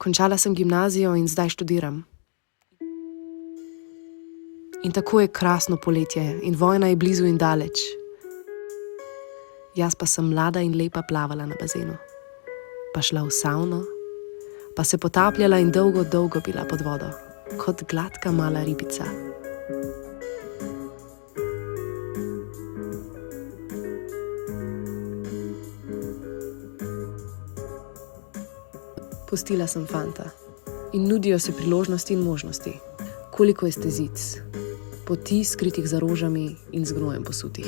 Končala sem gimnazijo in zdaj študiram. In tako je krasno poletje in vojna je blizu in daleč. Jaz pa sem mlada in lepa plavala na bazenu. Pa šla v savno, pa se potapljala in dolgo, dolgo bila pod vodo, kot gladka mala ribica. Pustila sem fanta in nudijo se priložnosti in možnosti, koliko je stezic, poti skritih za rožami in z gnojem posutih.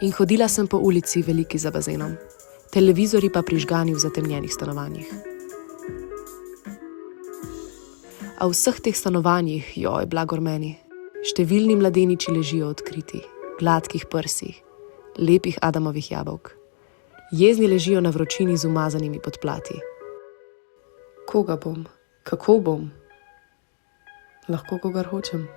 In hodila sem po ulici veliki za bazenom, televizorji pa prižgani v zatemnjenih stanovanjih. A v vseh teh stanovanjih, joj, blagor meni, številni mladeniči ležijo odkriti, gladkih prsih, lepih Adamovih jabolk. Jezni ležijo na vročini z umazanimi podplati. Koga bom? Kako bom? Lahko kogar hočem.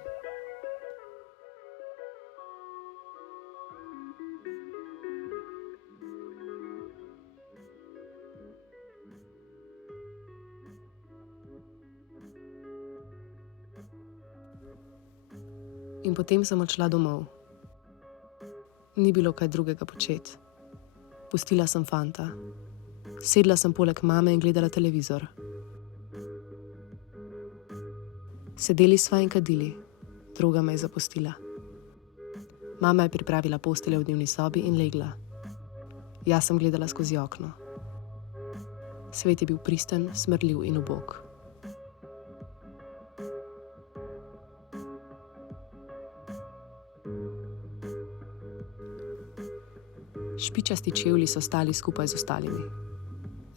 In potem sem odšla domov. Ni bilo kaj drugega početi. Pustila sem fanta. Sedla sem poleg mame in gledala televizor. Sedeli sva in kadili, druga me je zapustila. Mama je pripravila posteljo v dnevni sobi in legla. Jaz sem gledala skozi okno. Svet je bil pristen, smrljiv in ubog. Špičasti čevlji so stali skupaj z ostalimi.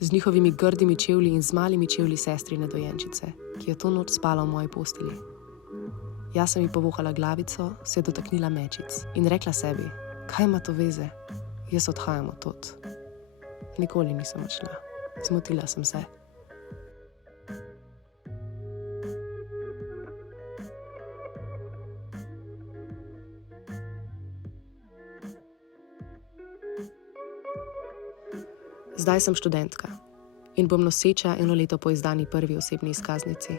Z njihovimi grdimi čevlji in z malimi čevlji sestrine dojenčice, ki je to noč spala v moji postelji. Jaz sem ji povohala glavico, se dotaknila mečic in rekla sebi, kaj ima to veze? Jaz odhajam od tod. Nikoli nisem odšla. Zmotila sem se. Zdaj sem študentka in bom noseča eno leto po izdani prvi osebni izkaznici.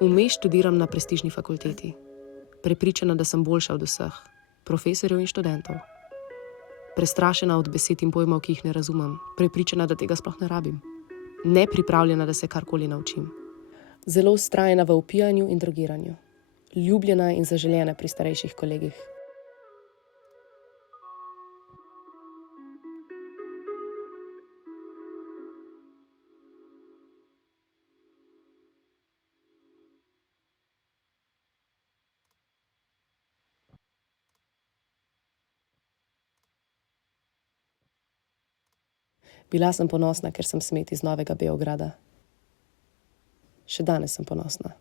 Vmes študiram na prestižni fakulteti. Prepričana, da sem boljša od vseh, profesorjev in študentov. Prestrašena od besed in pojmov, ki jih ne razumem. Prepričana, da tega sploh ne rabim. Nepripravljena, da se karkoli naučim. Zelo vztrajna v opijanju in drogiranju. Ljubljena in zaželjena pri starejših kolegih. Bila sem ponosna, ker sem smet iz Novega Beograda. Še danes sem ponosna.